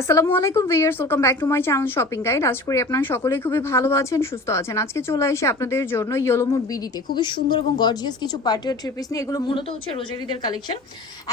আসসালামু আলাইকুম viewers welcome back to my channel shopping guide. আজ করি আপনারা সকলেই খুবই ভালো আছেন সুস্থ আছেন। আজকে চলে এসে আপনাদের জন্য ইয়েলোমুড বিডিতে খুবই সুন্দর এবং গর্জিয়াস কিছু পার্টিয়ার থ্রি পিস নিয়ে এগুলো মূলত হচ্ছে রোজারিদের কালেকশন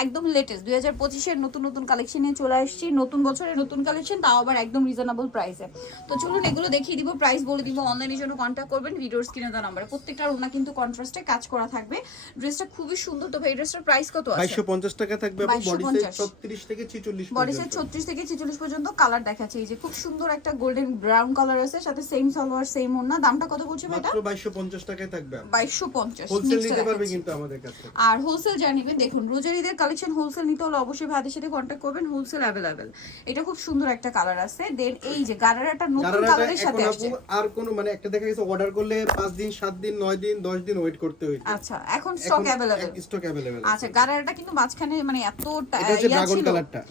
একদম লেটেস্ট দুই হাজার পঁচিশের নতুন নতুন কালেকশন নিয়ে চলে আসছি। নতুন বছরের নতুন কালেকশন তাও আবার একদম রিজনেবল প্রাইসে তো চলুন এগুলো দেখিয়ে দিব প্রাইস বলে দিব অনলাইনের জন্য কন্ট্যাক্ট করবেন ভিডিওর স্ক্রিনে দেওয়া নাম্বারে প্রত্যেকটার ওনা কিন্তু কন্ট্রাস্টে কাজ করা থাকবে। ড্রেসটা খুবই সুন্দর তবে এই ড্রেসটার প্রাইস কত আছে? বাইশশো পঞ্চাশ টাকা থাকবে বডি 2250 সাইজ ছত্রিশ থেকে ছিচল্লিশ বডি সাইজ ছত্রিশ থেকে ছেচল্লিশ পর্যন্ত কালার দেখাচ্ছে। এই যে খুব সুন্দর একটা গোল্ডেন ব্রাউন কালার আছে সাথে সেম সালোয়ার সেম ওড়না। দামটা কত পড়ছে এটা মাত্র বাইশশো পঞ্চাশ টাকায় থাকবে। বাইশশো পঞ্চাশ হোলসেল নিতে পারবে কিন্তু আমাদের কাছে আর হোলসেল যা নেবেন দেখুন রোজারিদের কালেকশন হোলসেল নিতে হলে অবশ্যই ভাইদের সাথে কন্ট্যাক্ট করবেন হোলসেল অ্যাভেলেবেল এটা খুব সুন্দর একটা কালার আছে। দেন এই যে গারারাটা নতুন কালারের সাথে আসছে। আর কোন মানে একটা দেখা গেছে অর্ডার করলে পাঁচ দিন সাত দিন নয় দিন দশ দিন ওয়েট করতে হইতো। আচ্ছা এখন স্টক অ্যাভেলেবেল স্টক অ্যাভেলেবেল আচ্ছা গারারাটা কিন্তু মাঝখানে মানে এত এটা হচ্ছে ড্রাগন কালারটা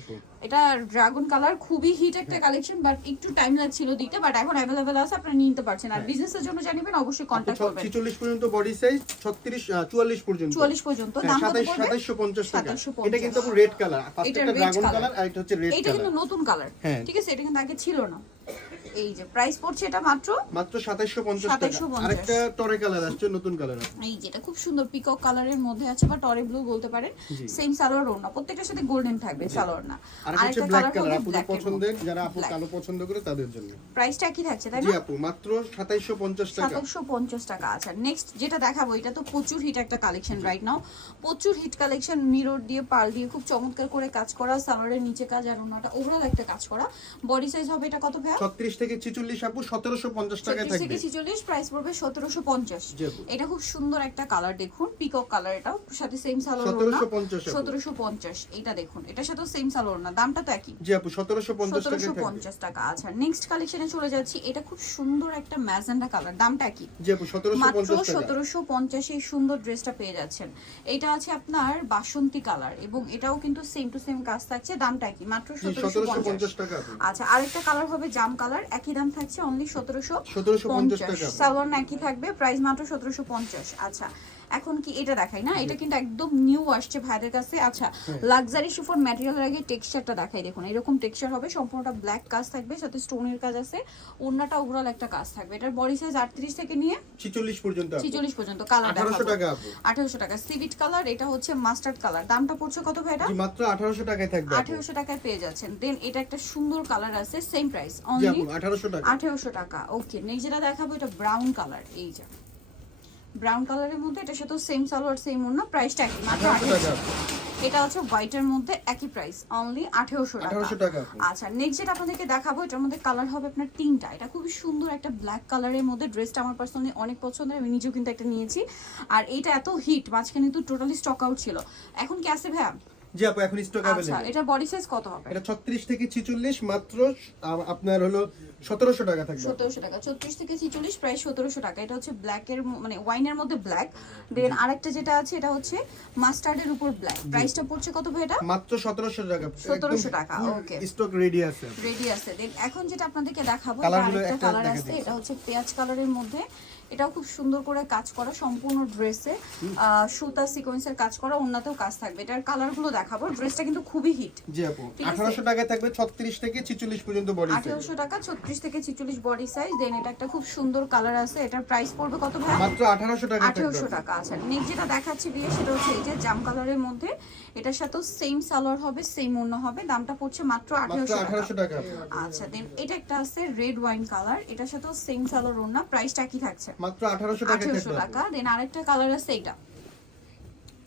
এটা ড্রাগন কালার খুবই হিট একটা হ্যাঁ। কালেকশন বাট একটু টাইম লাগছিল দিতে বাট এখন अवेलेबल আছে আপনারা নিতে পারছেন। আর বিজনেসের জন্য জানিবেন অবশ্যই কন্ট্যাক্ট করবেন। ছিচল্লিশ পর্যন্ত বডি সাইজ ছত্রিশ চুয়াল্লিশ পর্যন্ত। চুয়াল্লিশ পর্যন্ত হ্যাঁ, দাম কত সাতাইশ পড়বে সাতাইশশো পঞ্চাশ টাকা। এটা কিন্তু রেড কালার এটা ফার্স্ট ড্রাগন কালার আর এটা হচ্ছে রেড কালার এটা কিন্তু নতুন কালার হ্যাঁ। ঠিক আছে এটা কিন্তু আগে ছিল না। এই যে প্রাইস পড়ছে এটা মাত্র? মাত্র সাতাইশশো পঞ্চাশ টাকা। 2750 আরেকটা টরে কালার আসছে নতুন কালার এই যেটা খুব সুন্দর পিকক কালারের মধ্যে আছে বা টরে ব্লু বলতে পারেন সেম সালোয়ার ওড়না। প্রত্যেকটার সাথে গোল্ডেন থাকবে সালোয়ার না আরেকটা ব্ল্যাক কালার পছন্দের যারা আপু কালো পছন্দ করে তাদের জন্য। প্রাইসটা কি থাকছে তাই জি আপু মাত্র সাতাইশশো পঞ্চাশ টাকা। সাতাশশো পঞ্চাশ টাকা আচ্ছা নেক্সট যেটা দেখাবো এটা তো প্রচুর হিট একটা কালেকশন রাইট নাও প্রচুর হিট কালেকশন মিরর দিয়ে পাল দিয়ে খুব চমৎকার করে কাজ করা সালোয়ারের নিচে কাজ আর ওনাটা ওভারঅল একটা কাজ করা। বডি সাইজ হবে এটা কত ভাইয়া? ছত্রিশ থেকে ছিচল্লিশ আপু সতেরোশো পঞ্চাশ টাকায় থাকবে থেকে ছিচল্লিশ প্রাইস পড়বে সতেরোশো পঞ্চাশ। জি আপু। এটা খুব সুন্দর একটা কালার দেখুন পিকক কালার এটাও সাথে সেম সালোয়ার সতেরোশো পঞ্চাশ এটা দেখুন এটার সাথেও সেম সালোয়ার না দামটা তো একই। জি আপু সতেরোশো পঞ্চাশ টাকায় সতেরোশো পঞ্চাশ টাকা আচ্ছা নেক্সট কালেকশনে চলে যাচ্ছি এটা খুব সুন্দর একটা ম্যাজেন্ডা কালার দামটা কি জি আপু টাকা। এই সুন্দর ড্রেসটা পেয়ে যাচ্ছেন। এটা আছে আপনার বাসন্তী কালার এবং এটাও কিন্তু সেম টু সেম কাজ থাকছে দামটা কি মাত্র জি সতেরোশো সতেরোশো পঞ্চাশ। পঞ্চাশ টাকা আচ্ছা আরেকটা কালার হবে জাম কালার একই দাম থাকছে অনলি সতেরোশো সতেরোশো পঞ্চাশ সালোয়ার একই থাকবে প্রাইস মাত্র সতেরোশো পঞ্চাশ। আচ্ছা এখন কি এটা দেখাই? না এটা কিন্তু একদম নিউ আসছে ভাইদের কাছে। আচ্ছা। লাক্সারি সুফর ম্যাটেরিয়ালের আগে টেক্সচারটা দেখাই দেখুন। এরকম টেক্সচার হবে সম্পূর্ণটা ব্ল্যাক কাজ থাকবে সাথে স্টোনের কাজ আছে। ওড়নাটা ওভারঅল একটা কাজ থাকবে। এটার বডি সাইজ আটত্রিশ থেকে নিয়ে ছিচল্লিশ পর্যন্ত আপু ছিচল্লিশ পর্যন্ত কালার আঠারোশো টাকা আপু আঠারোশো টাকা। সিভিট কালার এটা হচ্ছে মাস্টার্ড কালার দামটা পড়ছে কত ভাই এটা মাত্র আঠারোশো টাকায় থাকবে আপু আঠেরোশো টাকায় পেয়ে যাচ্ছেন। দেন এটা একটা সুন্দর কালার আছে সেম প্রাইস অনলি আপু আঠারোশো টাকা। আঠেরোশো টাকা। ওকে নেক্সট যেটা দেখাবো এটা ব্রাউন কালার এই যে। ব্রাউন কালারের মধ্যে এটা সাথে সেম সালোয়ার সেম ওন্না প্রাইসটা একই মাত্র আঠারোশো 1800 আপু এটা হচ্ছে হোয়াইটের মধ্যে একই প্রাইস অনলি আঠেরোশো টাকা। আচ্ছা নেক্সট যেটা আপনাদেরকে দেখাবো এটার মধ্যে কালার হবে আপনার তিনটা। এটা খুবই সুন্দর একটা ব্ল্যাক কালারের মধ্যে ড্রেসটা আমার পার্সোনালি অনেক পছন্দের আমি নিজেও কিন্তু একটা নিয়েছি। আর এটা এত হিট মাঝখানে তো টোটালি স্টক আউট ছিল। এখন কি আছে ভাইয়া? জি আপু এখন স্টক আচ্ছা এটা বডি সাইজ কত হবে? এটা ছত্রিশ থেকে ছিচল্লিশ মাত্র আপনার হলো সতেরোশো টাকা থাকবে। সতেরোশো টাকা ছত্রিশ থেকে ছিচল্লিশ প্রায় সতেরোশো টাকা। এটা হচ্ছে ব্ল্যাকের মানে ওয়াইনের মধ্যে ব্ল্যাক দেন আরেকটা যেটা আছে এটা হচ্ছে মাস্টার্ডের উপর ব্ল্যাক প্রাইসটা পড়ছে কত ভাই এটা? মাত্র সতেরোশো টাকা। 1700 টাকা, okay. স্টক রেডি আছে। রেডি আছে। দেন এখন যেটা আপনাদেরকে দেখাবো আরেকটা একটা কালার আছে এটা হচ্ছে পেঁয়াজ কালারের মধ্যে। এটাও খুব সুন্দর করে কাজ করা সম্পূর্ণ ড্রেসে। সুতা সিকোয়েন্সের কাজ করা অন্যতেও কাজ থাকবে। এটার কালারগুলো দেখাবো। ড্রেসটা কিন্তু খুবই হিট। জি আপু ঠিক আছে। আঠারোশো টাকায় থাকবে ছত্রিশ থেকে ছিচল্লিশ পর্যন্ত বডি আঠেরোশো টাকা ছত্রিশ থেকে ছিচল্লিশ বডি সাইজ দেন এটা একটা খুব সুন্দর কালার আছে। এটার প্রাইস পড়বে কত ভাই? মাত্র আঠারোশো টাকা থাকবে। আঠেরোশো আপু। টাকা আচ্ছা। নেক্সট যেটা দেখাচ্ছি বিয়ে সেটা হচ্ছে এই যে জাম কালারের মধ্যে। এটার সাথেও সেম সালোয়ার হবে সেম অন্য হবে। দামটা পড়ছে মাত্র মাত্র আঠেরোশো আঠারোশো টাকা। টাকা আচ্ছা দেন এটা একটা আছে রেড ওয়াইন কালার এটার সাথেও সেম সালোয়ার ওড়না। প্রাইসটা কি থাকছে। মাত্র আঠারোশো টাকা দেন আরেকটা কালার আছে এটা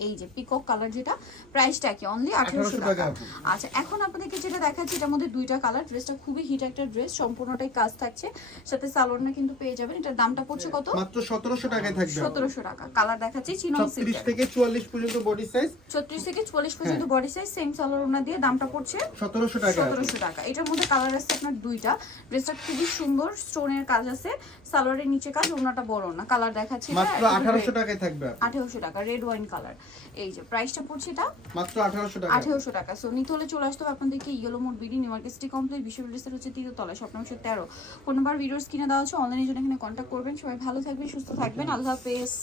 এই যে পিকক কালার যেটা প্রাইসটা কি? অনলি 1800 টাকা। আচ্ছা এখন আপনাদেরকে যেটা দেখাচ্ছি এটার মধ্যে দুইটা কালার ড্রেসটা খুবই হিট একটা ড্রেস সম্পূর্ণটাই কাজ থাকছে। সাথে সালোয়ারটা কিন্তু পেয়ে যাবেন। এটার দামটা পড়ছে কত? মাত্র সতেরোশো টাকায় থাকবে। আপু। সতেরোশো টাকা। কালার দেখাচ্ছি চিনন ছত্রিশ সিল্কের থেকে চুয়াল্লিশ পর্যন্ত বডি সাইজ ছত্রিশ থেকে চুয়াল্লিশ পর্যন্ত হ্যাঁ। বডি সাইজ সেম দিয়ে দামটা পড়ছে সতেরোশো টাকা আপু। সতেরোশো টাকা। এটার মধ্যে কালার আছে আপনার দুইটা। ড্রেসটা খুবই সুন্দর স্টোনের কাজ আছে। সালোয়ারের নিচে কাজ ওনাটা বড় না। কালার দেখাচ্ছি মাত্র আঠারোশো টাকায় থাকবে আপু। আঠেরোশো টাকা রেড ওয়াইন কালার এই যে প্রাইসটা পড়ছে এটা মাত্র আঠারোশো টাকা আঠেরোশো টাকা। সো নিতে হলে চলে আসতে হবে আপনাদেরকে yellow mode BD new market city complex বিশ্ববিদ্যালয়ের হচ্ছে তলায় স্বপ্ন একশো তেরো। ফোন নাম্বার ভিডিওস কিনে দেওয়া হচ্ছে অনলাইনে জন্য এখানে কন্টাক্ট করবেন। সবাই ভালো থাকবেন সুস্থ থাকবেন। আল্লাহ হাফেজ।